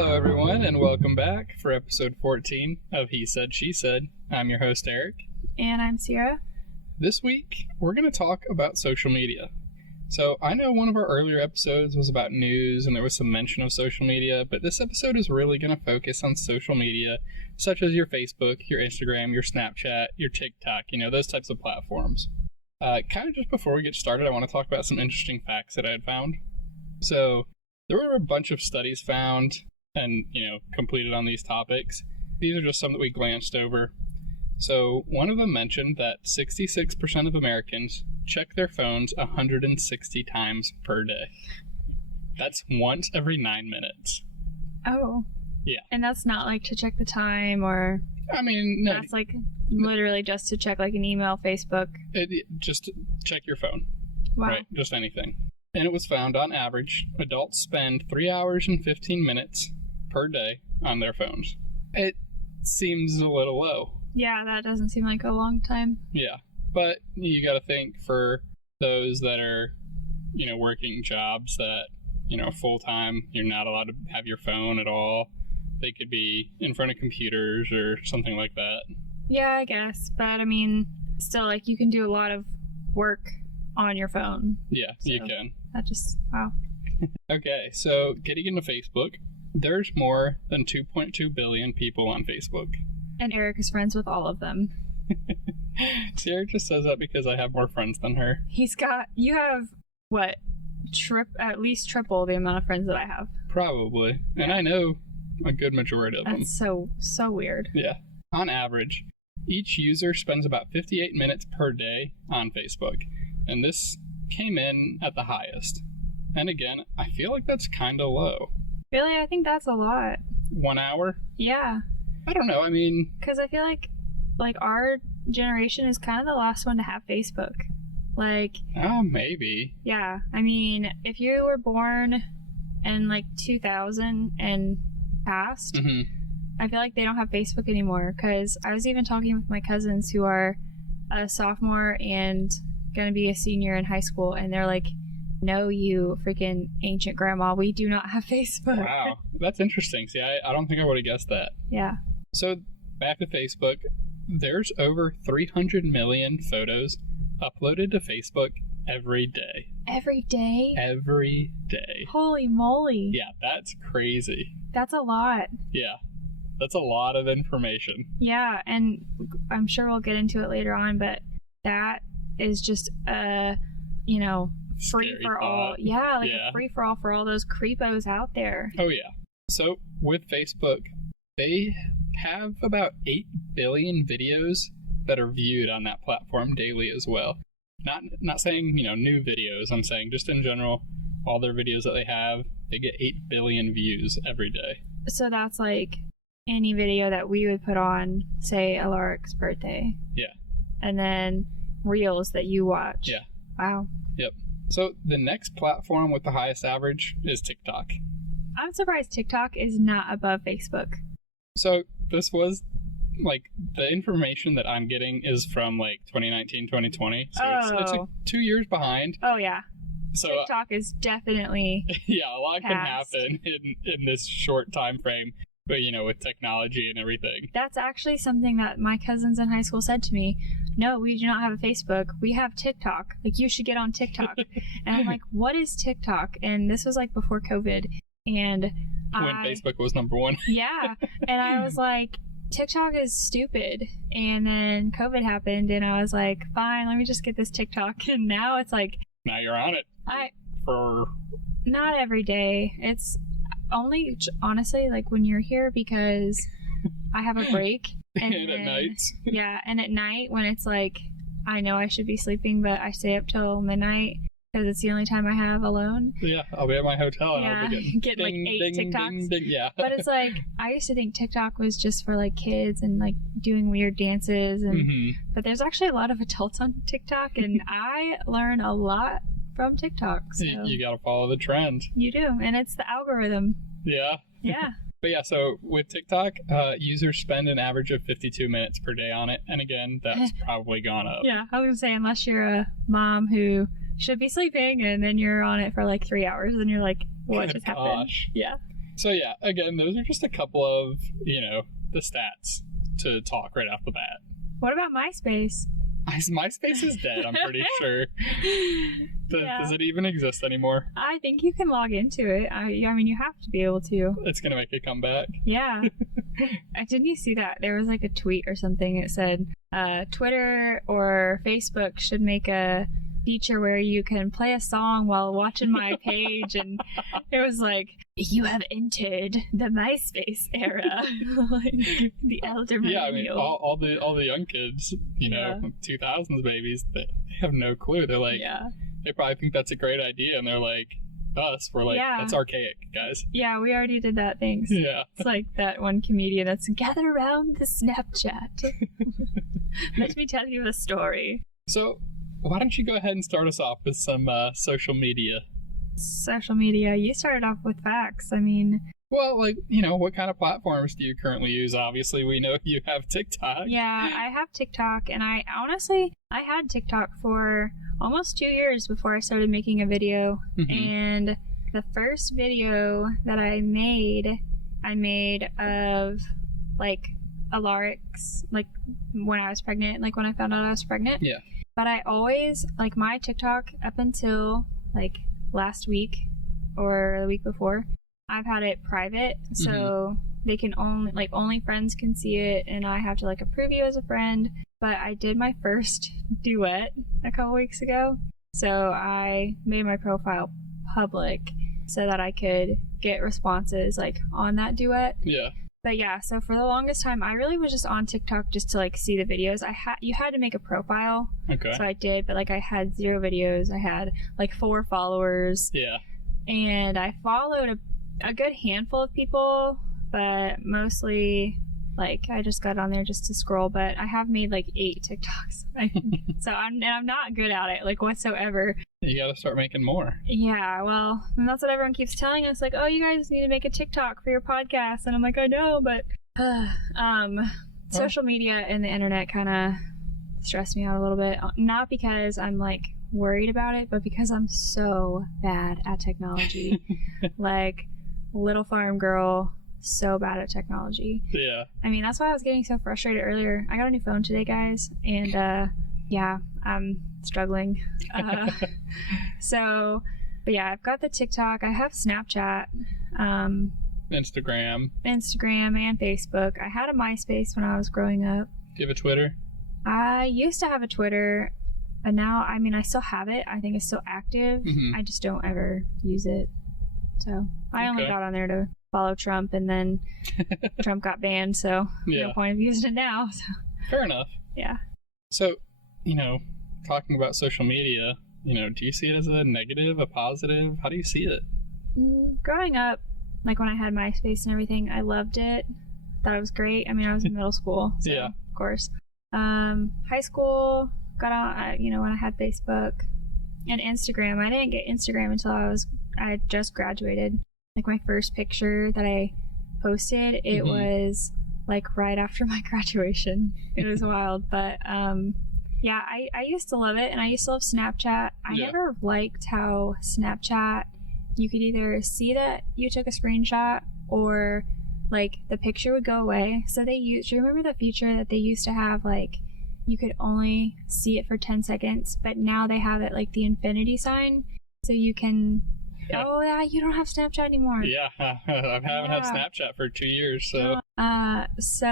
Hello, everyone, and welcome back for episode 14 of He Said, She Said. I'm your host, Eric. And I'm Sierra. This week, we're going to talk about social media. So, I know one of our earlier episodes was about news and there was some mention of social media, but this episode is really going to focus on social media, such as your Facebook, your Instagram, your Snapchat, your TikTok, those types of platforms. Kind of just before we get started, I want to talk about some interesting facts that I had found. So, there were a bunch of studies found and, completed on these topics. These are just some that we glanced over. So, one of them mentioned that 66% of Americans check their phones 160 times per day. That's once every 9 minutes. Oh. Yeah. And that's not like to check the time or... no. That's like literally just to check like an email, Facebook. Just check your phone. Wow. Right, just anything. And it was found on average, adults spend 3 hours and 15 minutes per day on their phones. It seems a little low. Yeah, that doesn't seem like a long time. Yeah. But you got to think for those that are, working jobs that, full time, you're not allowed to have your phone at all. They could be in front of computers or something like that. Yeah, I guess. But still, like, you can do a lot of work on your phone. Yeah, so you can. Wow. Okay, so getting into Facebook, there's more than 2.2 billion people on Facebook. And Eric is friends with all of them. Sierra just says that because I have more friends than her. You have, what, at least triple the amount of friends that I have. Probably. Yeah. And I know a good majority of them. That's so weird. Yeah. On average, each user spends about 58 minutes per day on Facebook. And this came in at the highest. And again, I feel like that's kind of low. Really? I think that's a lot. 1 hour? Yeah. I don't know. Because I feel like our generation is kind of the last one to have Facebook. Oh, maybe. Yeah. If you were born in 2000 and past, mm-hmm. I feel like they don't have Facebook anymore. Because I was even talking with my cousins who are a sophomore and going to be a senior in high school, and they're like, no, you freaking ancient grandma, we do not have Facebook. Wow. That's interesting. See, I don't think I would have guessed that. Yeah. So, back to Facebook. There's over 300 million photos uploaded to Facebook every day. Every day? Every day. Holy moly. Yeah, that's crazy. That's a lot. Yeah, that's a lot of information. Yeah, and I'm sure we'll get into it later on, but that is just free for all. Yeah, a free for all for all those creepos out there. Oh, yeah. So, with Facebook, they have about 8 billion videos that are viewed on that platform daily as well. Not saying, new videos. I'm saying just in general, all their videos that they have, they get 8 billion views every day. So that's like any video that we would put on, say, Alaric's birthday. Yeah. And then reels that you watch. Yeah. Wow. Yep. So the next platform with the highest average is TikTok. I'm surprised TikTok is not above Facebook. So this was, the information that I'm getting is from, 2019, 2020. So it's 2 years behind. Oh, yeah. So TikTok is definitely yeah, a lot can happen in this short time frame, but, with technology and everything. That's actually something that my cousins in high school said to me. No, we do not have a Facebook. We have TikTok. You should get on TikTok. And I'm like, what is TikTok? And this was, before COVID. And when Facebook was number one. Yeah. And I was like, TikTok is stupid. And then COVID happened, and I was like, fine, let me just get this TikTok. And now it's now you're on it. Not every day. It's only, honestly, when you're here because I have a break. And at night. Yeah, and at night when it's I know I should be sleeping, but I stay up till midnight because it's the only time I have alone. Yeah, I'll be at my hotel and I'll be getting 8 ding, TikToks. Ding, ding, yeah. But it's I used to think TikTok was just for kids and doing weird dances, and mm-hmm. but there's actually a lot of adults on TikTok, and I learn a lot from TikTok. So you gotta follow the trend. You do, and it's the algorithm. Yeah. Yeah. But yeah, so with TikTok, users spend an average of 52 minutes per day on it. And again, that's probably gone up. Yeah, I was going to say, unless you're a mom who should be sleeping and then you're on it for 3 hours and you're like, what just happened? Gosh. Yeah. So yeah, again, those are just a couple of, the stats to talk right off the bat. What about MySpace? MySpace is dead, I'm pretty sure. Does it even exist anymore? I think you can log into it. I mean, you have to be able to. It's going to make a comeback. Yeah. Didn't you see that? There was like a tweet or something. It said Twitter or Facebook should make a feature where you can play a song while watching my page, and it was like, you have entered the MySpace era. Like the elder millennial. Yeah, I mean, all the young kids, 2000s babies, they have no clue. They're like, they probably think that's a great idea, and they're like, us, we're like, that's archaic, guys. Yeah, we already did that, thanks. Yeah. It's like that one comedian that's, gather around the Snapchat. Let me tell you a story. So, why don't you go ahead and start us off with some social media? Social media. You started off with facts. I mean... Well, what kind of platforms do you currently use? Obviously, we know you have TikTok. Yeah, I have TikTok, and I had TikTok for almost 2 years before I started making a video. Mm-hmm. And the first video that I made of, Alarix, when I was pregnant, when I found out I was pregnant. Yeah. But I always, my TikTok up until, last week or the week before, I've had it private, so they can only friends can see it, and I have to approve you as a friend. But I did my first duet a couple weeks ago, so I made my profile public so that I could get responses on that duet. Yeah. But yeah, so for the longest time, I really was just on TikTok just to see the videos. You had to make a profile. Okay. So I did, but I had 0 videos. I had 4 followers. Yeah. And I followed a good handful of people, but mostly I just got on there just to scroll. But I have made 8 TikToks. So I'm not good at it whatsoever. You gotta start making more. Yeah, well, and that's what everyone keeps telling us, oh, you guys need to make a TikTok for your podcast. And I'm like, I know, but social media and the internet kind of stress me out a little bit. Not because I'm worried about it, but because I'm so bad at technology. Little farm girl, so bad at technology. Yeah. I mean, that's why I was getting so frustrated earlier. I got a new phone today, guys, and I'm struggling. But yeah, I've got the TikTok. I have Snapchat, Instagram, and Facebook. I had a MySpace when I was growing up. Do you have a Twitter? I used to have a Twitter, but now, I still have it. I think it's still active. Mm-hmm. I just don't ever use it. So I only got on there to follow Trump, and then Trump got banned, so no point of using it now. So. Fair enough. Yeah. So, talking about social media, do you see it as a negative, a positive? How do you see it? Growing up, when I had MySpace and everything, I loved it. Thought it was great. I was in middle school, so yeah, of course. High school, got on, when I had Facebook and Instagram. I didn't get Instagram until I had just graduated. My first picture that I posted, it was right after my graduation. It was wild, but yeah, I used to love it, and I used to love Snapchat. I never liked how Snapchat, you could either see that you took a screenshot, or the picture would go away. So do you remember the feature that they used to have, you could only see it for 10 seconds, but now they have it the infinity sign, so you can... Oh yeah, you don't have Snapchat anymore. Yeah, I haven't had Snapchat for 2 years, so... So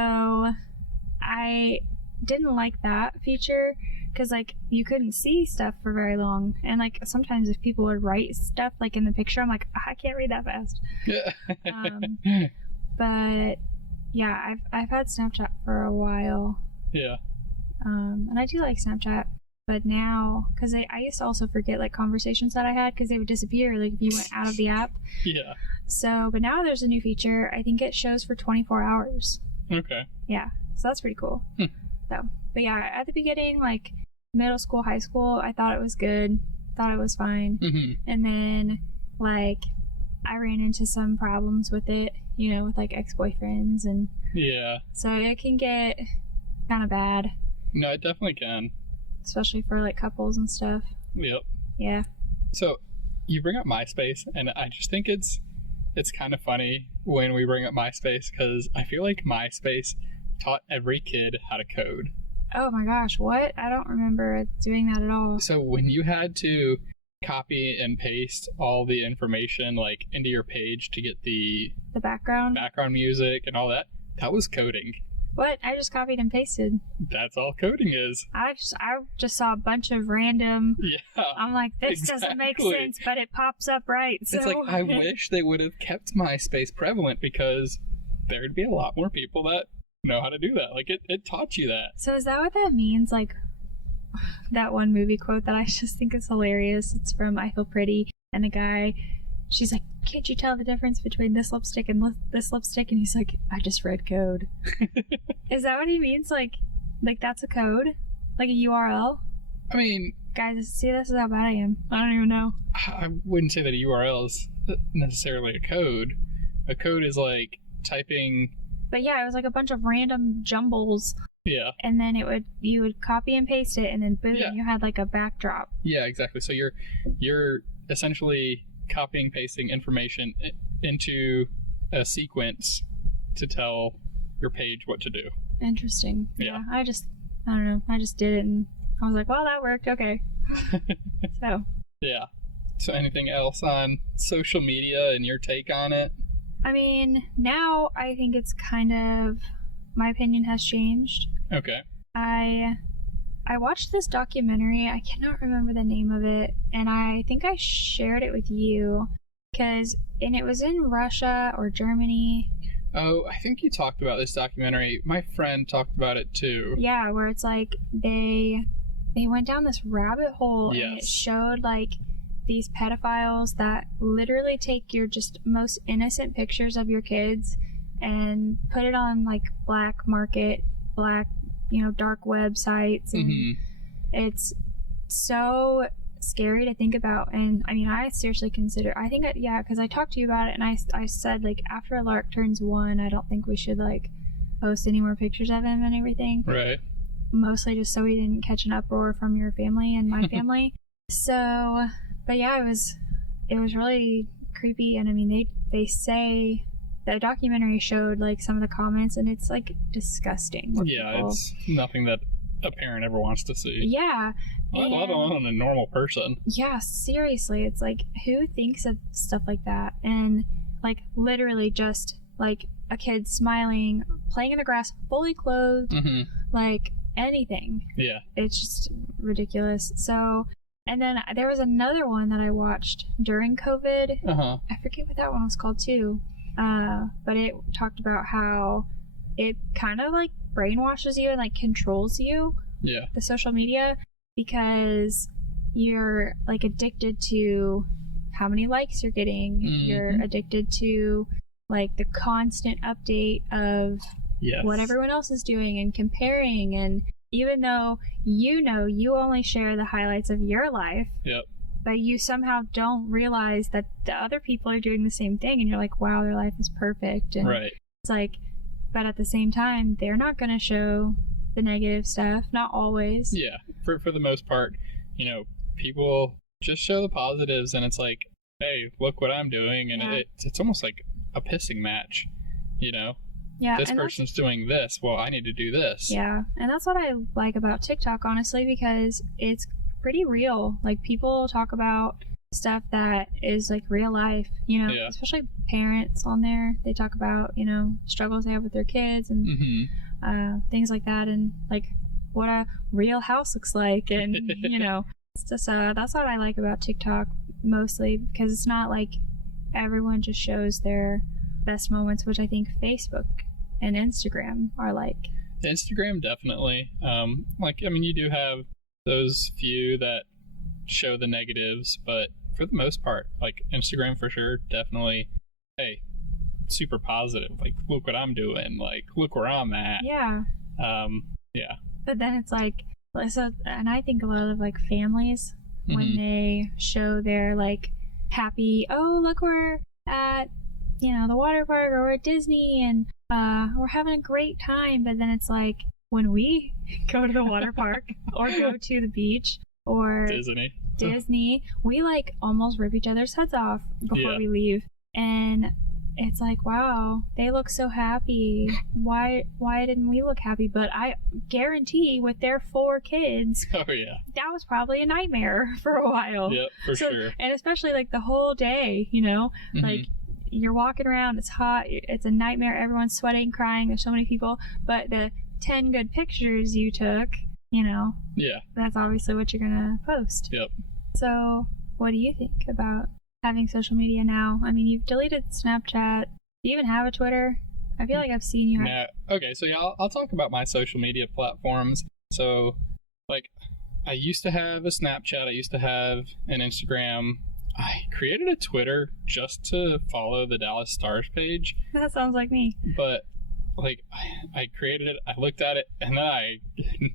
I didn't like that feature, because you couldn't see stuff for very long, and sometimes if people would write stuff in the picture, I'm I can't read that fast. Yeah. But yeah, I've had Snapchat for a while. Yeah. And I do like Snapchat. But now, because I used to also forget conversations that I had, because they would disappear if you went out of the app. Yeah. So, but now there's a new feature. I think it shows for 24 hours. Okay. Yeah. So that's pretty cool. So, but yeah, at the beginning, middle school, high school, I thought it was good. Thought it was fine. Mm-hmm. And then, I ran into some problems with it, with ex-boyfriends, and yeah. So it can get kind of bad. No, it definitely can. Especially for couples and stuff. Yep. Yeah. So you bring up MySpace, and I just think it's kind of funny when we bring up MySpace, because I feel like MySpace taught every kid how to code. Oh my gosh, what? I don't remember doing that at all. So when you had to copy and paste all the information like into your page to get the background music and all that, that was coding. What? I just copied and pasted. That's all coding is. I just saw a bunch of random. Yeah. I'm like, this doesn't make sense, but it pops up right. So. It's like, I wish they would have kept MySpace prevalent, because there'd be a lot more people that know how to do that. Like, it taught you that. So is that what that means? Like, that one movie quote that I just think is hilarious. It's from I Feel Pretty, and the guy, she's like, can't you tell the difference between this lipstick and this lipstick? And he's like, I just read code. Is that what he means? Like that's a code? Like a URL? I mean... Guys, see, this is how bad I am. I don't even know. I wouldn't say that a URL is necessarily a code. A code is like typing... But yeah, it was like a bunch of random jumbles. Yeah. And then you would copy and paste it, and then boom, you had like a backdrop. Yeah, exactly. So you're essentially copying, pasting information into a sequence to tell your page what to do. Interesting. Yeah. I don't know. I just did it, and I was like, well, that worked. Okay. So. Yeah. So anything else on social media and your take on it? I mean, now I think it's kind of, my opinion has changed. Okay. I watched this documentary. I cannot remember the name of it, and I think I shared it with you, and it was in Russia or Germany. Oh, I think you talked about this documentary. My friend talked about it too. Yeah, where it's like they went down this rabbit hole, yes. And it showed like these pedophiles that literally take your just most innocent pictures of your kids and put it on like black market, dark websites, and it's so scary to think about. And I mean, I seriously consider, because I talked to you about it, and I said, like, after Lark turns 1, I don't think we should like post any more pictures of him and everything, right? Mostly just so we didn't catch an uproar from your family and my family. So, but yeah, it was really creepy. And I mean, they say the documentary showed like some of the comments, and it's like disgusting. Yeah, it's nothing that a parent ever wants to see. Yeah. Let alone a normal person. Yeah, seriously. It's like, who thinks of stuff like that? And like literally just like a kid smiling, playing in the grass, fully clothed, like anything. Yeah. It's just ridiculous. So, and then there was another one that I watched during COVID. I forget what that one was called too. But it talked about how it kind of like brainwashes you and like controls you. Yeah. The social media, because you're like addicted to how many likes you're getting. You're addicted to like the constant update of what everyone else is doing and comparing. And even though you only share the highlights of your life, but you somehow don't realize that the other people are doing the same thing, and you're like, wow, their life is perfect. And it's like, but at the same time, they're not going to show the negative stuff. Not always. Yeah. For the most part, people just show the positives, and it's like, hey, look what I'm doing. And it's almost like a pissing match, Yeah. This person's doing this. Well, I need to do this. Yeah. And that's what I like about TikTok, honestly, because it's pretty real. Like, people talk about stuff that is like real life, especially parents on there. They talk about, struggles they have with their kids and things like that, and like what a real house looks like. And, it's just, that's what I like about TikTok mostly, because it's not like everyone just shows their best moments, which I think Facebook and Instagram are like. Instagram, definitely. You do have those few that show the negatives, but for the most part, like Instagram for sure, definitely, hey, super positive. Like, look what I'm doing. Like, look where I'm at. Yeah. Yeah. But then it's like, so, and I think a lot of like families, when they show their like happy, oh, look, we're at, the water park, or we're at Disney, and we're having a great time. But then it's like, when we go to the water park or go to the beach or Disney, we like almost rip each other's heads off before we leave. And it's like, wow, they look so happy. Why didn't we look happy? But I guarantee with their 4 kids, Oh yeah. that was probably a nightmare for a while. Yep, for sure. And especially like the whole day, like you're walking around, it's hot, it's a nightmare, everyone's sweating, crying, there's so many people, but the 10 good pictures you took, Yeah. that's obviously what you're gonna post. Yep. So what do you think about having social media now? I mean, you've deleted Snapchat. Do you even have a Twitter? I feel like I've seen you. Yeah. Okay, so yeah, I'll talk about my social media platforms. So, like, I used to have a Snapchat. I used to have an Instagram. I created a Twitter just to follow the Dallas Stars page. That sounds like me. But, like, I created it, I looked at it, and then I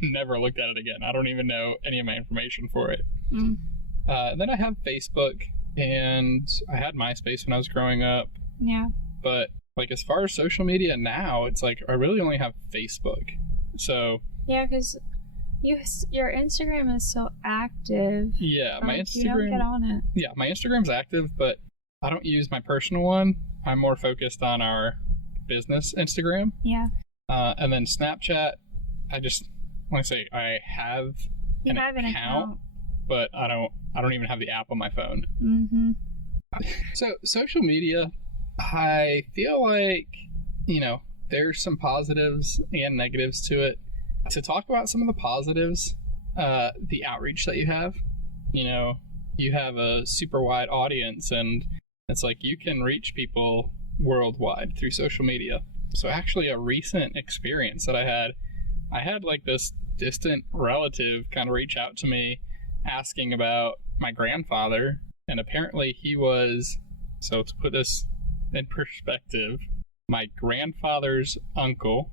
never looked at it again. I don't even know any of my information for it. Then I have Facebook, and I had MySpace when I was growing up. Yeah. But, like, as far as social media now, it's like I really only have Facebook. So yeah, because your Instagram is so active. Yeah, my Instagram. You don't get on it. Yeah, my Instagram's active, but I don't use my personal one. I'm more focused on our business Instagram. Yeah. And then Snapchat, I just want to say I have an account, but I don't even have the app on my phone. So social media, I feel like, there's some positives and negatives to it. To talk about some of the positives, the outreach that you have, you have a super wide audience, and it's like you can reach people worldwide through social media. So actually a recent experience that I had like this distant relative kind of reach out to me asking about my grandfather, and apparently he was, so to put this in perspective, my grandfather's uncle,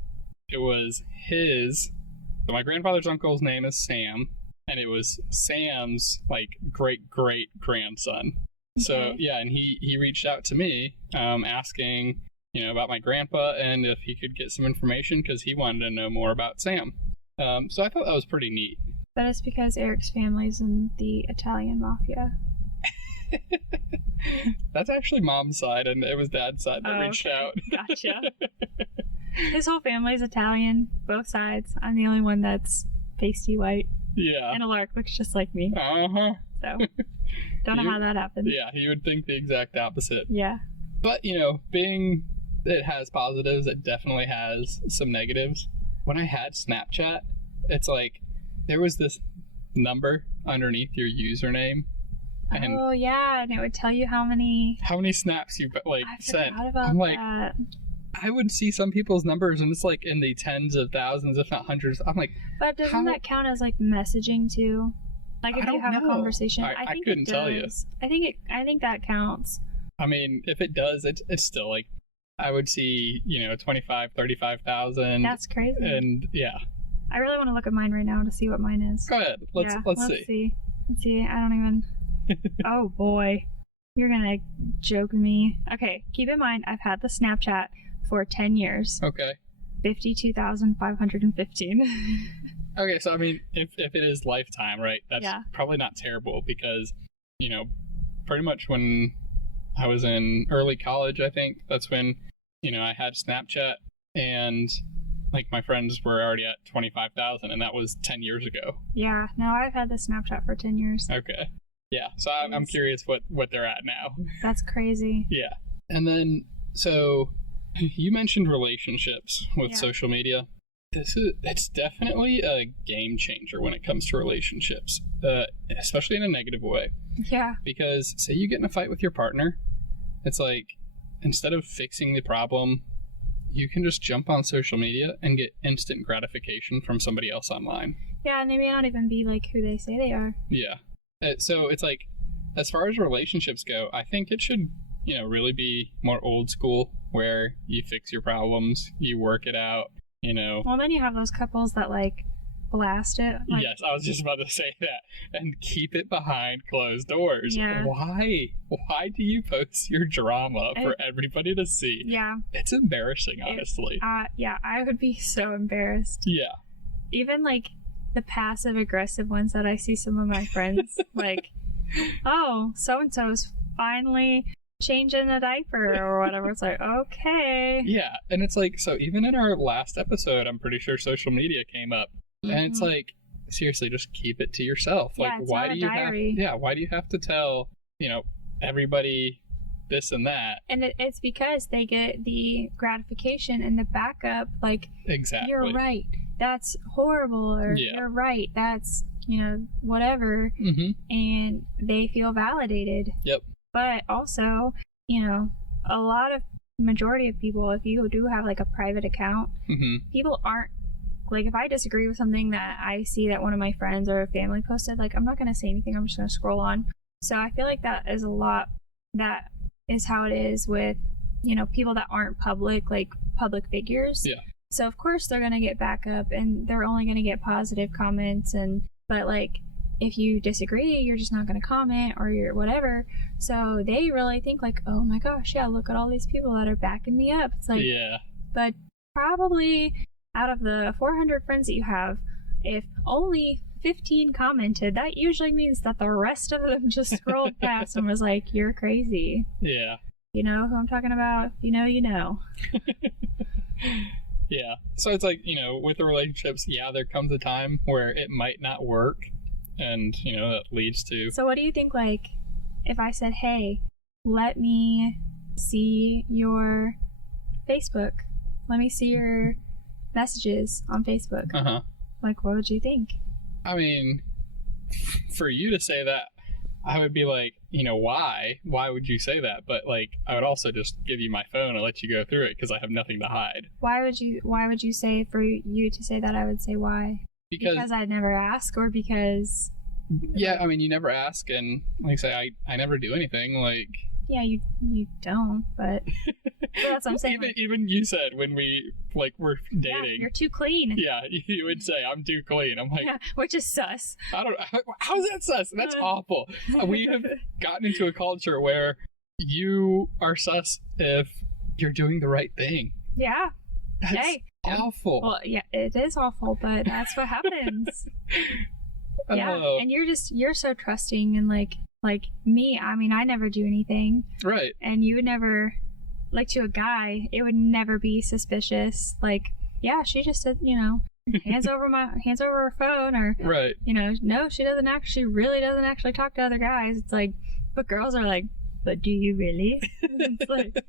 it was so my grandfather's uncle's name is Sam, and it was Sam's like great grandson. Okay. So yeah, and he reached out to me asking about my grandpa and if he could get some information because he wanted to know more about Sam. So I thought that was pretty neat. But it's because Eric's family's in the Italian mafia. That's actually mom's side, and it was dad's side that reached out. Gotcha. His whole family's Italian, both sides. I'm the only one that's pasty white. Yeah. And a lark looks just like me. Uh-huh. So, don't know how that happened. Yeah, you would think the exact opposite. Yeah. But, being it has positives, it definitely has some negatives. When I had Snapchat, it's like there was this number underneath your username. And oh, yeah, and it would tell you how many snaps you sent. I forgot about I'm like, that. I would see some people's numbers, and it's like in the tens of thousands, if not hundreds. I'm like, but doesn't that count as like messaging too? Like if you have a conversation, I think couldn't it does. tell you. I think that counts. I mean, if it does, it's still like I would see 25, 35,000. That's crazy. And yeah, I really want to look at mine right now to see what mine is. Go ahead. Let's see. Let's see. I don't even. Oh boy, you're gonna joke me. Okay, keep in mind I've had the Snapchat for 10 years. Okay. 52,515. Okay, so I mean, if it is lifetime, right? That's probably not terrible because, pretty much when I was in early college, I think that's when, I had Snapchat, and like my friends were already at 25,000, and that was 10 years ago. Yeah. No, I've had the Snapchat for 10 years. Okay. Yeah. So I'm curious what they're at now. That's crazy. Yeah. And then so you mentioned relationships with social media. It's definitely a game changer when it comes to relationships, especially in a negative way. Yeah. Because say you get in a fight with your partner, it's like instead of fixing the problem, you can just jump on social media and get instant gratification from somebody else online. Yeah, and they may not even be like who they say they are. Yeah. So it's like, as far as relationships go, I think it should, really be more old school where you fix your problems, you work it out, Well, then you have those couples that like blast it. Like, yes, I was just about to say that. And keep it behind closed doors. Yeah. Why? Why do you post your drama for everybody to see? Yeah. It's embarrassing, honestly. Yeah, I would be so embarrassed. Yeah. Even like the passive aggressive ones that I see some of my friends like, oh, so and so's finally changing a diaper or whatever. It's like, okay. Yeah, and it's like, so even in our last episode, I'm pretty sure social media came up, and it's like, seriously, just keep it to yourself. Yeah, Like, it's why not do a you diary. why do you have to tell, everybody this and that? And it's because they get the gratification and the backup, like, Exactly. you're right, that's horrible, or you're right, that's, whatever, and they feel validated. Yep. But also, a lot of majority of people, if you do have like a private account, people aren't, like, if I disagree with something that I see that one of my friends or a family posted, like, I'm not going to say anything, I'm just going to scroll on. So I feel like that is a lot, that is how it is with, people that aren't public, like public figures. Yeah. So of course they're going to get backup and they're only going to get positive comments, but like, if you disagree, you're just not going to comment or you're whatever. So they really think like, oh my gosh, yeah, look at all these people that are backing me up. It's like, yeah. But probably out of the 400 friends that you have, if only 15 commented, that usually means that the rest of them just scrolled past and was like, you're crazy. Yeah. You know who I'm talking about? You know. Yeah. So it's like, with the relationships, there comes a time where it might not work. And, that leads to... So what do you think, like, if I said, hey, let me see your Facebook. Let me see your messages on Facebook. Uh-huh. Like, what would you think? I mean, for you to say that, I would be like, why? Why would you say that? But, like, I would also just give you my phone and let you go through it because I have nothing to hide. Why would you say, for you to say that, I would say why? Because I'd never ask, or because... Yeah, I mean, you never ask, and like I say, I never do anything, like... Yeah, you don't, but that's what I'm saying. Even you said when we, were dating... Yeah, you're too clean. Yeah, you would say, I'm too clean. I'm like... Yeah, which is sus. I don't... How's that sus? That's awful. We have gotten into a culture where you are sus if you're doing the right thing. Yeah. That's awful. Well, yeah, it is awful, but that's what happens. Yeah, and you're so trusting, and like me, I mean, I never do anything. Right. And you would never, like, to a guy, it would never be suspicious. Like, yeah, she just said, hands over her phone, or right. No, she really doesn't actually talk to other guys. It's like, but girls are like, but do you really? It's like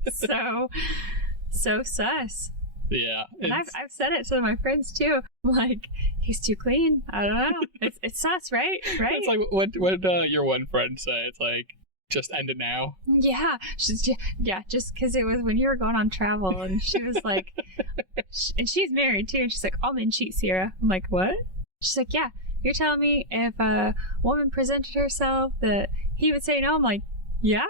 so sus. Yeah. And I've said it to my friends too. I'm like, he's too clean. I don't know. It's sus, right? Right? It's like, what your one friend say? It's like, just end it now. Yeah. Just because it was when you were going on travel, and she was like, and she's married too, and she's like, all men cheat, Sierra. I'm like, what? She's like, yeah. You're telling me if a woman presented herself that he would say no? I'm like, yeah.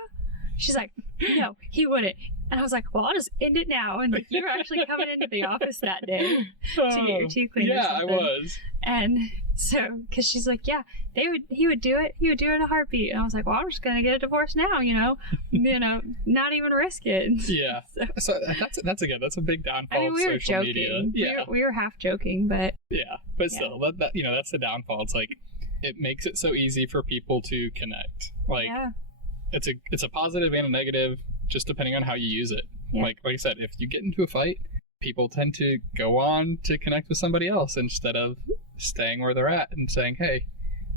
She's like, no, he wouldn't. And I was like, well, I'll just end it now. And you were actually coming into the office that day to get your teeth cleaned. Yeah, I was. And so, because she's like, yeah, he would do it. He would do it in a heartbeat. And I was like, well, I'm just going to get a divorce now, not even risk it. Yeah. So that's a big downfall of social media. Yeah. We were half joking, but. Yeah. But still, that that's the downfall. It's like, it makes it so easy for people to connect. Like, it's a positive and a negative, just depending on how you use it. Yeah. Like I said, if you get into a fight, people tend to go on to connect with somebody else instead of staying where they're at and saying, hey,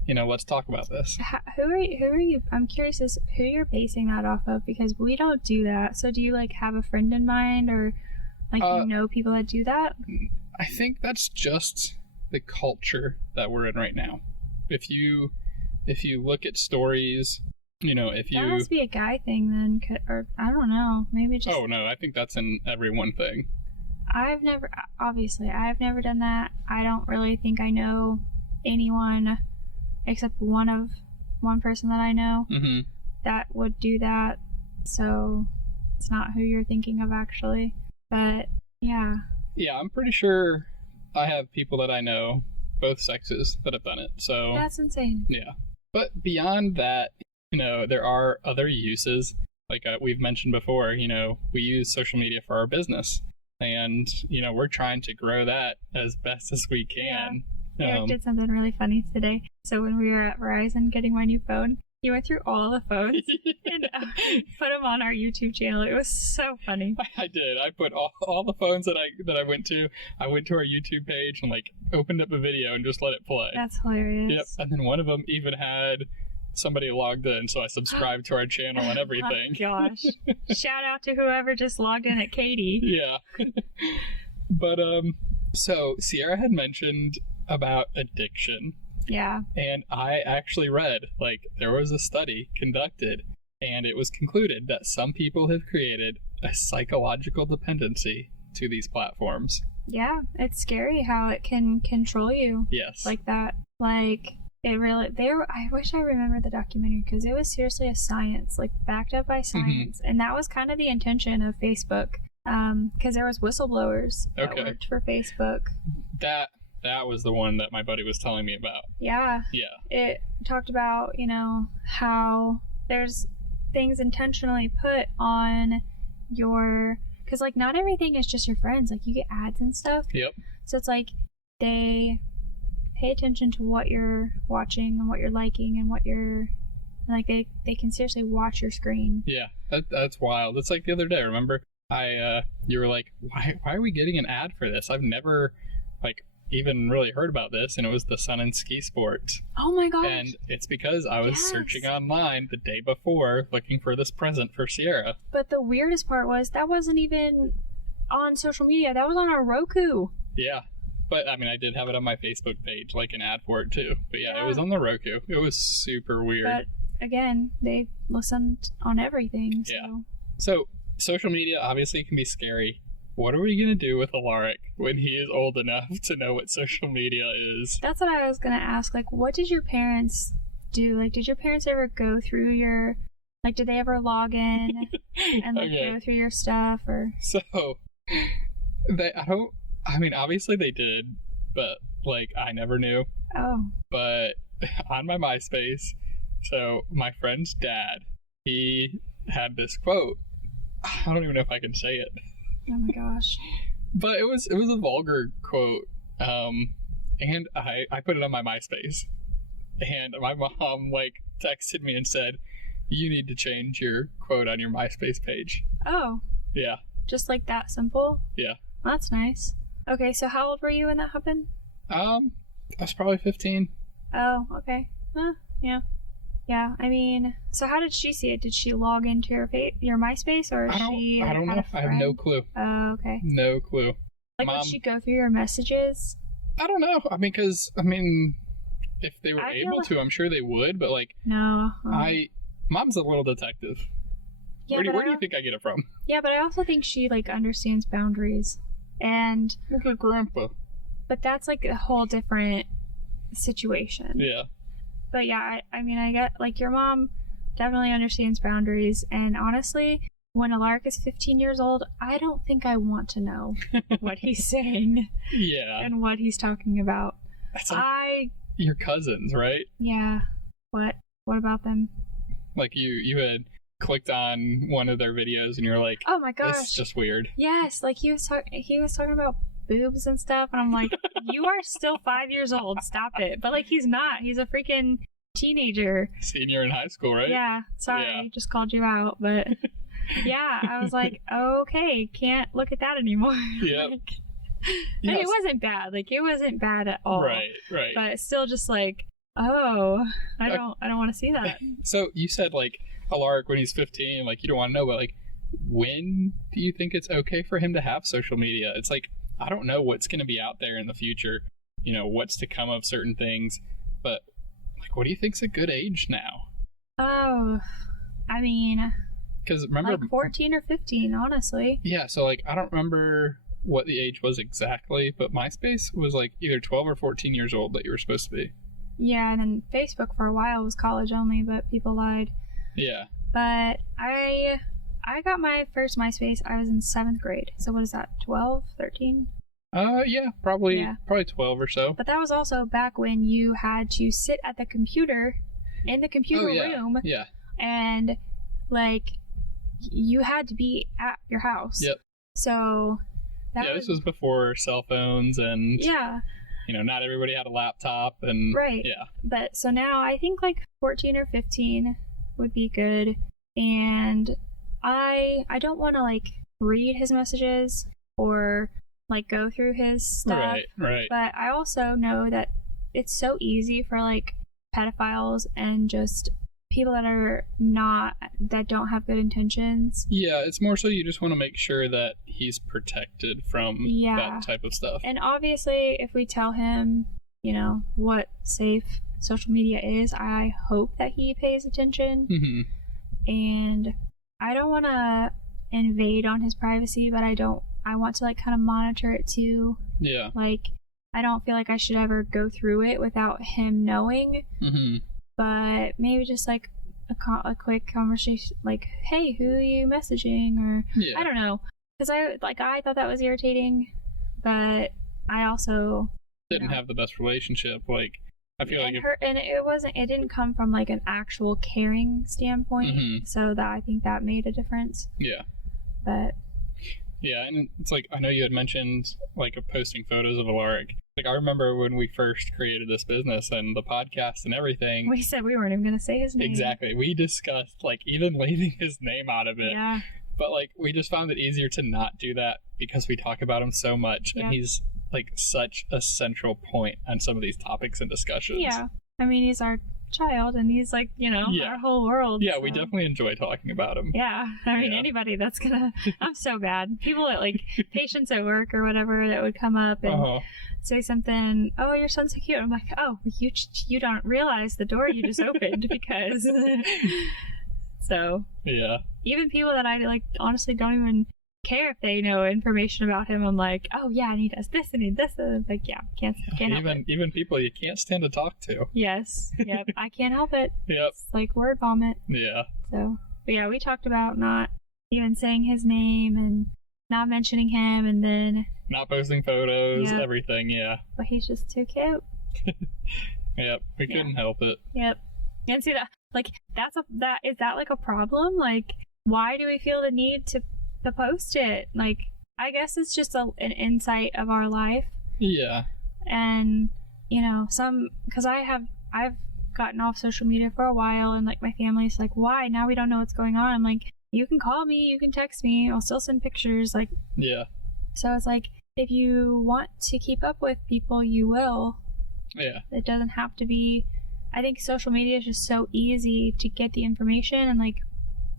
let's talk about this. Who are you? I'm curious as who you're basing that off of, because we don't do that. So do you have a friend in mind, or people that do that? I think that's just the culture that we're in right now. If you look at stories, that must be a guy thing then, or I don't know, maybe just... Oh no, I think that's an everyone thing. I've never done that. I don't really think I know anyone except one person that I know that would do that, so it's not who you're thinking of actually, but yeah. Yeah, I'm pretty sure I have people that I know, both sexes, that have done it, so... That's insane. Yeah. But beyond that, there are other uses, like we've mentioned before, we use social media for our business, and, we're trying to grow that as best as we can. Yeah. I did something really funny today. So when we were at Verizon getting my new phone, You went through all the phones and put them on our YouTube channel. It was so funny. I did. I put all the phones that I went to. I went to our YouTube page and like opened up a video and just let it play. That's hilarious. Yep. And then one of them even had somebody logged in, so I subscribed to our channel and everything. Oh, gosh. Shout out to whoever just logged in at Katie. Yeah. But so Sierra had mentioned about addiction. Yeah. And I actually read, like, there was a study conducted, and it was concluded that some people have created a psychological dependency to these platforms. Yeah, it's scary how it can control you. Yes. Like that. Like, it really, I wish I remembered the documentary, because it was seriously a science, like, backed up by science. And that was kind of the intention of Facebook, because there was whistleblowers that worked for Facebook. That was the one that my buddy was telling me about. Yeah. Yeah. It talked about, how there's things intentionally put on your... Because, like, not everything is just your friends. Like, you get ads and stuff. Yep. So it's like they pay attention to what you're watching and what you're liking and what you're... Like, they can seriously watch your screen. Yeah. That's wild. It's like the other day, remember? You were like, why are we getting an ad for this? I've never, like... even really heard about this, and it was the Sun and Ski Sports. Oh my gosh. And it's because I was searching online the day before looking for this present for Sierra. But the weirdest part was that wasn't even on social media. That was on our Roku. Yeah. But I mean, I did have it on my Facebook page, like an ad for it too. But yeah, it was on the Roku. It was super weird. But again, they listened on everything. So. Yeah. So social media obviously can be scary. What are we going to do with Alaric when he is old enough to know what social media is? That's what I was going to ask. Like, what did your parents do? Like, did your parents ever go through your... Like, did they ever log in and, like, go through your stuff, or... So, obviously they did, but, like, I never knew. Oh. But on my MySpace, so my friend's dad, he had this quote. I don't even know if I can say it. Oh my gosh. But it was a vulgar quote. And I put it on my MySpace. And my mom, like, texted me and said, you need to change your quote on your MySpace page. Oh. Yeah. Just like that simple? Yeah. That's nice. Okay, so how old were you when that happened? I was probably 15. Oh, okay. Yeah. Yeah, I mean, so how did she see it? Did she log into your MySpace, or I don't know. I have no clue. Oh, okay. No clue. Like, would she go through your messages? I don't know. I mean, if they were able to, I'm sure they would, but, like... No. Mom's a little detective. Yeah, where do you think I get it from? Yeah, but I also think she, like, understands boundaries. And... Look at Grandpa. But that's, like, a whole different situation. Yeah. But yeah, I mean, I get, like, your mom definitely understands boundaries, and honestly, when Alaric is 15 years old, I don't think I want to know what he's saying. Yeah. And what he's talking about. That's like your cousins, right? Yeah. What about them? Like, you had clicked on one of their videos, and you're like, oh my gosh, this is just weird. Yes, like, he was talking about boobs and stuff, and I'm like, you are still 5 years old, stop it. But, like, he's not. He's a freaking teenager. Senior in high school, right? Yeah, sorry, just called you out, but yeah, I was like, okay, can't look at that anymore. Yeah. Like, and it wasn't bad. Like, it wasn't bad at all. Right. But it's still just like, oh, I don't want to see that. So you said, like, Alaric when he's 15, like, you don't want to know, but, like, when do you think it's okay for him to have social media? It's like, I don't know what's going to be out there in the future, what's to come of certain things, but, like, what do you think's a good age now? Oh, I mean, because remember, like 14 or 15, honestly. Yeah, so, like, I don't remember what the age was exactly, but MySpace was, like, either 12 or 14 years old that you were supposed to be. Yeah, and then Facebook for a while was college only, but people lied. Yeah. But I got my first MySpace, I was in 7th grade. So what is that, 12, 13? Yeah, probably 12 or so. But that was also back when you had to sit at the computer, in the computer room. Yeah. And, like, you had to be at your house. Yep. So... this was before cell phones and... Yeah. not everybody had a laptop and Right. yeah. But so now I think like 14 or 15 would be good. And I don't want to like read his messages or like go through his stuff. Right. But I also know that it's so easy for like pedophiles and just people that don't have good intentions. Yeah, it's more so you just want to make sure that he's protected from that type of stuff. And obviously, if we tell him, what safe social media is, I hope that he pays attention. Mm-hmm. And I don't want to invade on his privacy, but I want to like kind of monitor it too. Yeah. Like, I don't feel like I should ever go through it without him knowing. Mm-hmm. But maybe just like a quick conversation, like, hey, who are you messaging? Or I don't know. Because I thought that was irritating, but I also didn't have the best relationship. Like, I feel like it didn't come from like an actual caring standpoint. Mm-hmm. So that I think that made a difference. Yeah. But yeah, and it's like, I know you had mentioned like posting photos of Alaric. Like, I remember when we first created this business and the podcast and everything. We said we weren't even going to say his name. Exactly. We discussed like even leaving his name out of it. Yeah. But like, we just found it easier to not do that because we talk about him so much, and he's like such a central point on some of these topics and discussions. Yeah. I mean, he's our child, and he's like, our whole world. Yeah, so. We definitely enjoy talking about him. Yeah. I mean, anybody that's gonna, I'm so bad. People at like patients at work or whatever that would come up and say something, oh, your son's so cute. I'm like, oh, you don't realize the door you just opened because. So. Yeah. Even people that I like honestly don't even care if they know information about him. I'm like, oh yeah, and he does this and he does this. I'm like, yeah, can't help it. Even people you can't stand to talk to. Yes. Yep. I can't help it. Yep. It's like word vomit. Yeah. So, but yeah, we talked about not even saying his name and not mentioning him, and then not posting photos, everything. Yeah. But he's just too cute. Yep. We couldn't help it. Yep. And see that, like, is that like a problem? Like, why do we feel the need to post it? Like, I guess it's just an insight of our life. Yeah. And because I've gotten off social media for a while, and like my family's like, why? Now we don't know what's going on. I'm like, you can call me, you can text me, I'll still send pictures. Like, yeah. So it's like, if you want to keep up with people, you will. Yeah. It doesn't have to be. I think social media is just so easy to get the information and like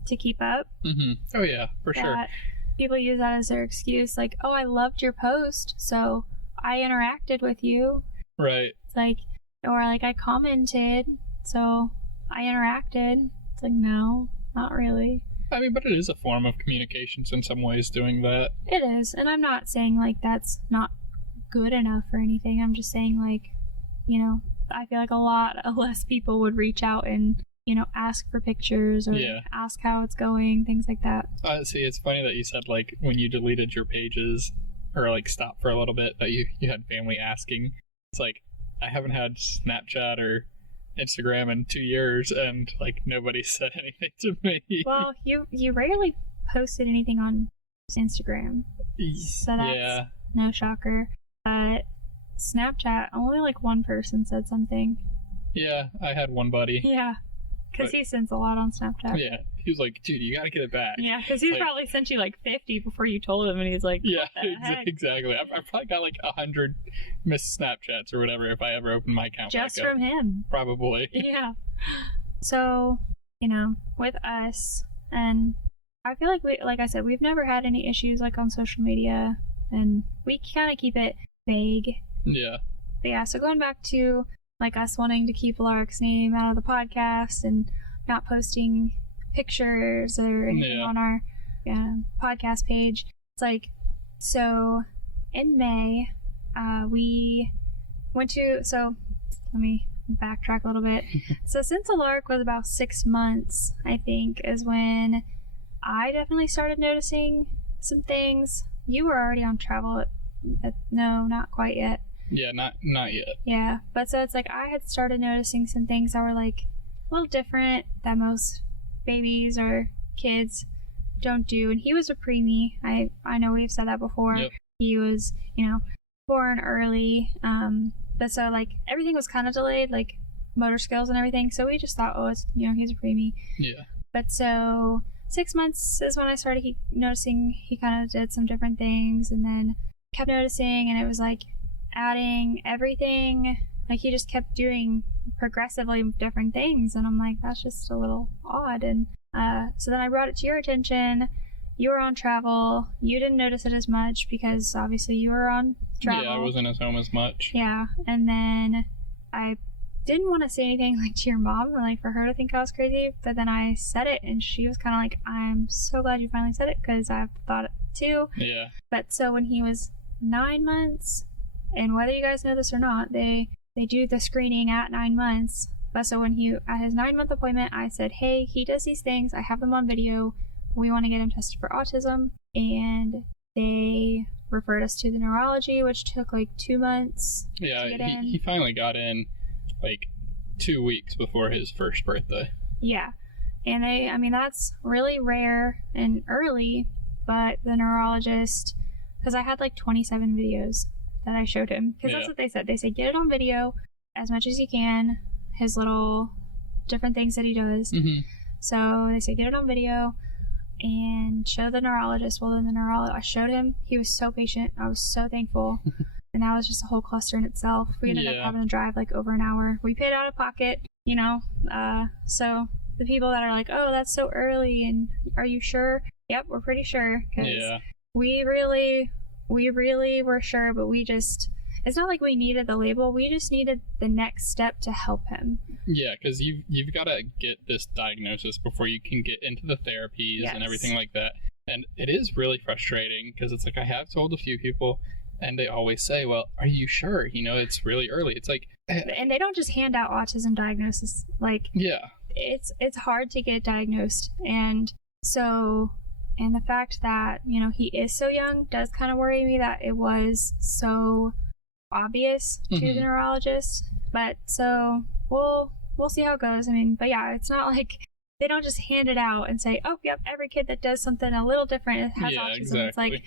to keep up. Mm-hmm. Oh yeah, for sure. People use that as their excuse, like, oh, I loved your post, so I interacted with you. Right. It's like, or like I commented, so I interacted. It's like, no, not really. I mean, but it is a form of communications in some ways doing that. It is, and I'm not saying like that's not good enough or anything. I'm just saying like, I feel like a lot less people would reach out and ask for pictures or ask how it's going, things like that. See, it's funny that you said like when you deleted your pages or like stopped for a little bit that you had family asking. It's like, I haven't had Snapchat or Instagram in 2 years and like nobody said anything to me. Well, you rarely posted anything on Instagram, so that's no shocker. But Snapchat, only like one person said something. Yeah, I had one buddy. Yeah, because he sends a lot on Snapchat. Yeah, he was like, dude, you gotta get it back. Yeah, because he's probably sent you like 50 before you told him, and he's like, yeah, exactly. I've probably got like 100 missed Snapchats or whatever if I ever open my account just back up. From him. Probably. Yeah. So, with us, and I feel like I said, we've never had any issues like on social media, and we kind of keep it vague. Yeah. But yeah, so going back to like us wanting to keep Alaric's name out of the podcast and not posting pictures or anything on our podcast page. It's like, so in May, we went to, so let me backtrack a little bit. So since Alaric was about 6 months, I think, is when I definitely started noticing some things. You were already on travel. No, not quite yet. Yeah, not yet. Yeah, but so it's like I had started noticing some things that were like a little different that most babies or kids don't do. And he was a preemie. I know we've said that before. Yep. He was, born early. But so like everything was kind of delayed, like motor skills and everything. So we just thought, oh, it's, he's a preemie. Yeah. But so 6 months is when I started noticing he kind of did some different things, and then kept noticing, and it was like adding everything. Like he just kept doing progressively different things, and I'm like, that's just a little odd. And so then I brought it to your attention. You were on travel. You didn't notice it as much because obviously you were on travel. Yeah, I wasn't at home as much. Yeah, and then I didn't want to say anything like to your mom, like for her to think I was crazy, but then I said it, and she was kind of like, I'm so glad you finally said it because I've thought it too. Yeah. But so when he was 9 months, and whether you guys know this or not, they do the screening at 9 months. But so when at his 9-month appointment, I said, hey, he does these things. I have them on video. We want to get him tested for autism. And they referred us to the neurology, which took like 2 months. Yeah, he finally got in like 2 weeks before his first birthday. Yeah. And that's really rare and early, but the neurologist, because I had like 27 videos that I showed him, because that's what they said. They said, get it on video as much as you can, his little different things that he does. Mm-hmm. So they said, get it on video and show the neurologist. Well, then I showed him. He was so patient. I was so thankful. And that was just a whole cluster in itself. We ended up having to drive like over an hour. We paid out of pocket, so the people that are like, oh, that's so early, and are you sure? Yep, we're pretty sure, because we really were sure, but it's not like we needed the label. We just needed the next step to help him. Yeah, because you've got to get this diagnosis before you can get into the therapies and everything like that. And it is really frustrating because it's like I have told a few people, and they always say, well, are you sure? It's really early. It's like... And they don't just hand out autism diagnosis. Like, it's hard to get diagnosed. And so... And the fact that, he is so young does kind of worry me, that it was so obvious to the neurologist. But so we'll see how it goes. But yeah, it's not like they don't just hand it out and say, oh, yep, every kid that does something a little different has autism. Exactly. It's like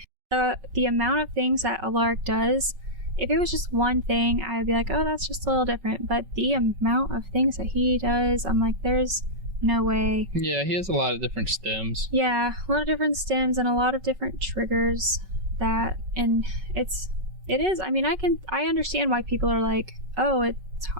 the amount of things that Alaric does, if it was just one thing, I'd be like, oh, that's just a little different. But the amount of things that he does, I'm like, there's no way. Yeah, he has a lot of different stems. Yeah, a lot of different stems and a lot of different triggers and it is, I understand why people are like, oh,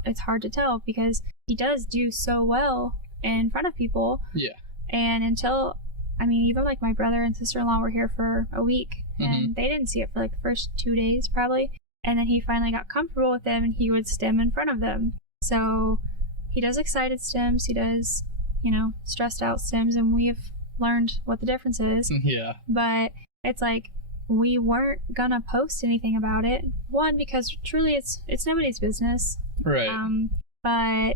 it's hard to tell, because he does do so well in front of people. Yeah. And until, even like my brother and sister-in-law were here for a week, and they didn't see it for like the first 2 days probably. And then he finally got comfortable with them, and he would stem in front of them. So he does excited stems, he does, stressed out stems, and we've learned what the difference is. Yeah. But it's like, we weren't gonna post anything about it. One, because truly it's nobody's business. Right. But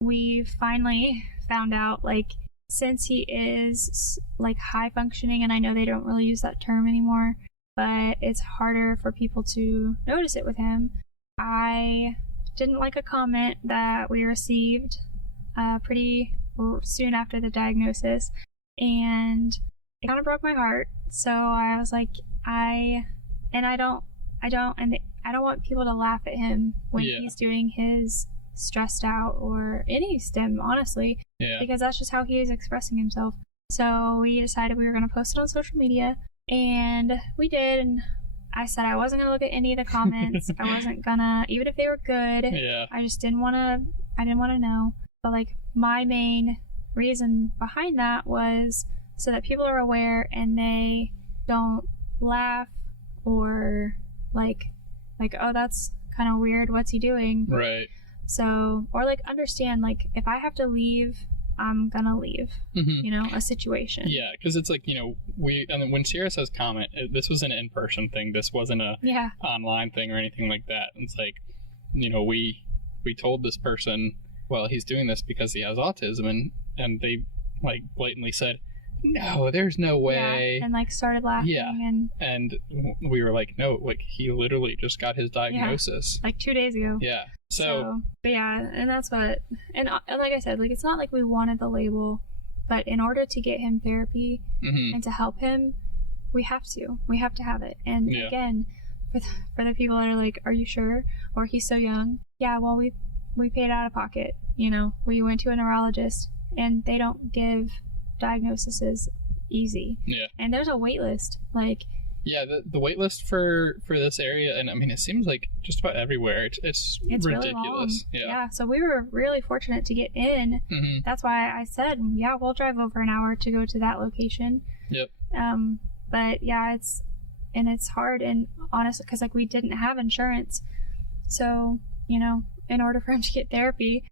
we finally found out, like, since he is like high functioning, and I know they don't really use that term anymore, but it's harder for people to notice it with him. I didn't like a comment that we received pretty soon after the diagnosis, and it kind of broke my heart. So I was like, I don't want people to laugh at him when he's doing his stressed out or any stem, honestly, because that's just how he is expressing himself. So we decided we were going to post it on social media, and we did. And I said I wasn't going to look at any of the comments. I wasn't gonna, even if they were good. I just didn't want to know. But like, my main reason behind that was so that people are aware and they don't laugh or like, oh, that's kind of weird, what's he doing? Right. So, or like, understand, like, if I have to leave, I'm gonna leave, a situation. Yeah, because it's like, and then when Sierra says comment, this was an in-person thing. This wasn't a online thing or anything like that. And it's like, we told this person, well, he's doing this because he has autism, and they like blatantly said, no, there's no way. Yeah, and like started laughing. Yeah. And we were like, no, like, he literally just got his diagnosis. Like 2 days ago. Yeah. So but yeah, and that's what, and like I said, like, it's not like we wanted the label, but in order to get him therapy and to help him, we have to have it. And again, for the people that are like, are you sure? Or he's so young. Yeah, well, we paid out of pocket. You know, we went to a neurologist, and they don't give diagnoses easy. Yeah. And there's a wait list. Like, yeah, the wait list for this area, and I mean, it seems like just about everywhere. It's ridiculous. Really long. Yeah. So we were really fortunate to get in. Mm-hmm. That's why I said, yeah, we'll drive over an hour to go to that location. Yep. But yeah, it's hard, and honestly, because like we didn't have insurance, so you know, in order for him to get therapy,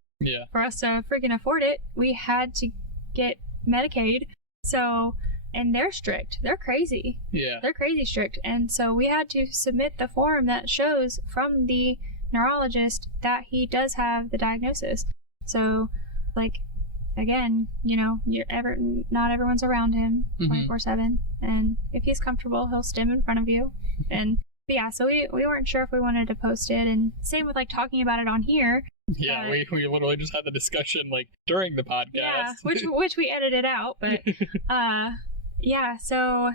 for us to freaking afford it, we had to get Medicaid. So, and they're strict. They're crazy. Yeah. They're crazy strict. And so we had to submit the form that shows from the neurologist that he does have the diagnosis. So, like, again, you know, not everyone's around him 24/7. And if he's comfortable, he'll stim in front of you. And but yeah, so we weren't sure if we wanted to post it. And same with like talking about it on here. Yeah, we literally just had the discussion like during the podcast. Yeah, which we edited out, but yeah, so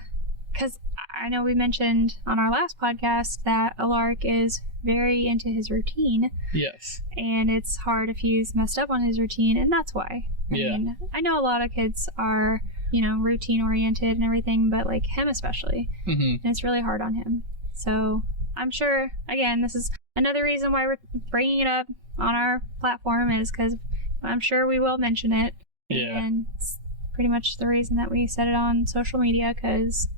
because I know we mentioned on our last podcast that Alaric is very into his routine. Yes. And it's hard if he's messed up on his routine, and that's why. I mean, I know a lot of kids are, you know, routine oriented and everything, but like him especially, and it's really hard on him. So I'm sure, again, this is another reason why we're bringing it up on our platform, is because I'm sure we will mention it. Yeah. And it's pretty much the reason that we set it on social media, because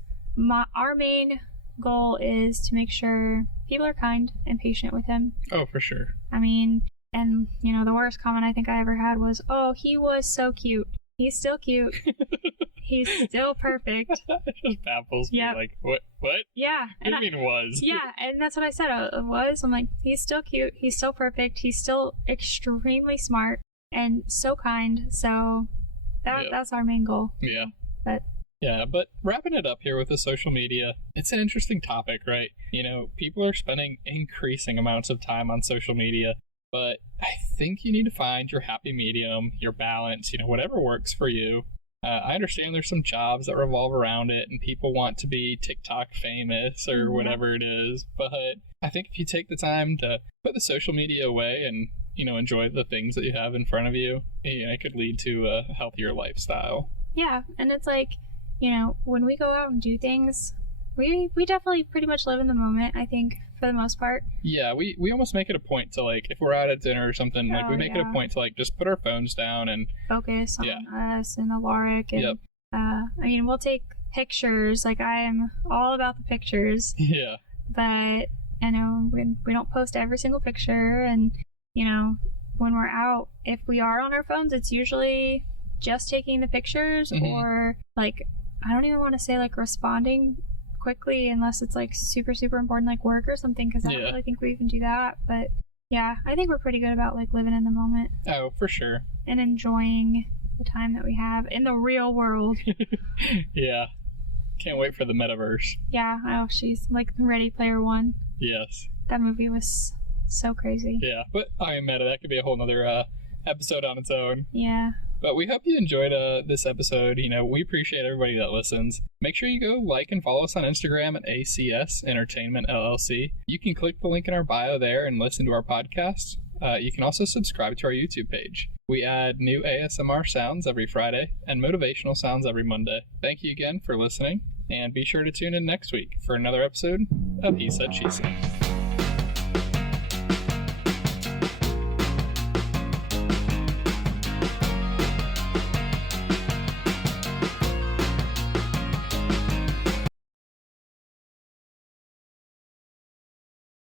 our main goal is to make sure people are kind and patient with him. Oh, for sure. I mean, and you know, the worst comment I think I ever had was, "Oh, he was so cute. He's still cute. He's still perfect." It just baffles me. Like, what? Yeah. What do you mean was? Yeah, and that's what I said. It was. I'm like, he's still cute. He's still perfect. He's still extremely smart and so kind. So that's our main goal. Yeah. But wrapping it up here with the social media, it's an interesting topic, right? You know, people are spending increasing amounts of time on social media, but I think you need to find your happy medium, your balance, you know, whatever works for you. I understand there's some jobs that revolve around it and people want to be TikTok famous or whatever it is, but I think if you take the time to put the social media away and, you know, enjoy the things that you have in front of you, it could lead to a healthier lifestyle. Yeah, and it's like, you know, when we go out and do things, we definitely pretty much live in the moment, I think, for the most part. Yeah, we almost make it a point to, like, if we're out at dinner or something, like, we make it a point to, like, just put our phones down and focus on us and Alaric. And, I mean, we'll take pictures. Like, I'm all about the pictures. Yeah. But, you know, we don't post every single picture. And, you know, when we're out, if we are on our phones, it's usually just taking the pictures or, like, I don't even want to say, like, responding quickly unless it's like super important, like work or something, because I don't really think we even do that. But yeah, I think we're pretty good about like living in the moment. Oh, for sure. And enjoying the time that we have in the real world. Yeah, can't wait for the metaverse. Yeah. Oh, she's like Ready Player One. Yes, that movie was so crazy. Yeah, but I am meta. That could be a whole nother episode on its own. Yeah. But we hope you enjoyed this episode. You know, we appreciate everybody that listens. Make sure you go like and follow us on Instagram at ACS Entertainment LLC. You can click the link in our bio there and listen to our podcast. You can also subscribe to our YouTube page. We add new ASMR sounds every Friday and motivational sounds every Monday. Thank you again for listening, and be sure to tune in next week for another episode of He Said, She Said.